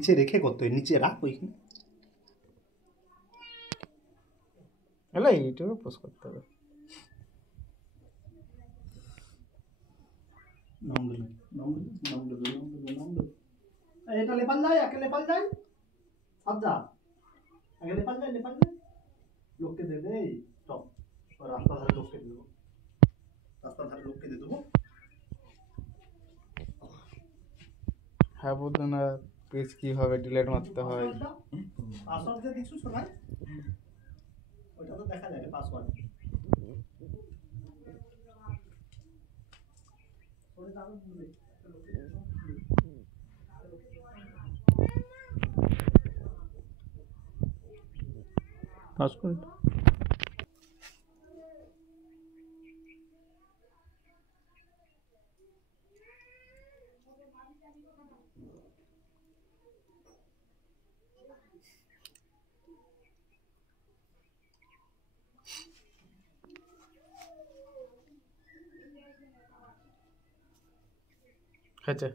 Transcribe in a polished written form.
নিচে রেখে করতে হয়, নিচে রাখ ওইখানে। এলা ইউটিউবে পোস্ট করতে হবে। এটা নেপাল যায়, একে নেপাল যায়, আচ্ছা আগে নেপাল যায়, নেপাল যায়, লোককে দে দে, চপ রাস্তা ধারে লোককে দিয়ে দেবো, রাস্তা ধারে লোককে দিয়ে দেবো। হ্যাঁ বলতো না পেজ কিভাবে ডিলিট মারতে হয়। পাসওয়ার্ড দিয়ে দিচ্ছ সবাই, ওইটা তো দেখা যায় পাসওয়ার্ড। পাসওয়ার্ড হয়েছে।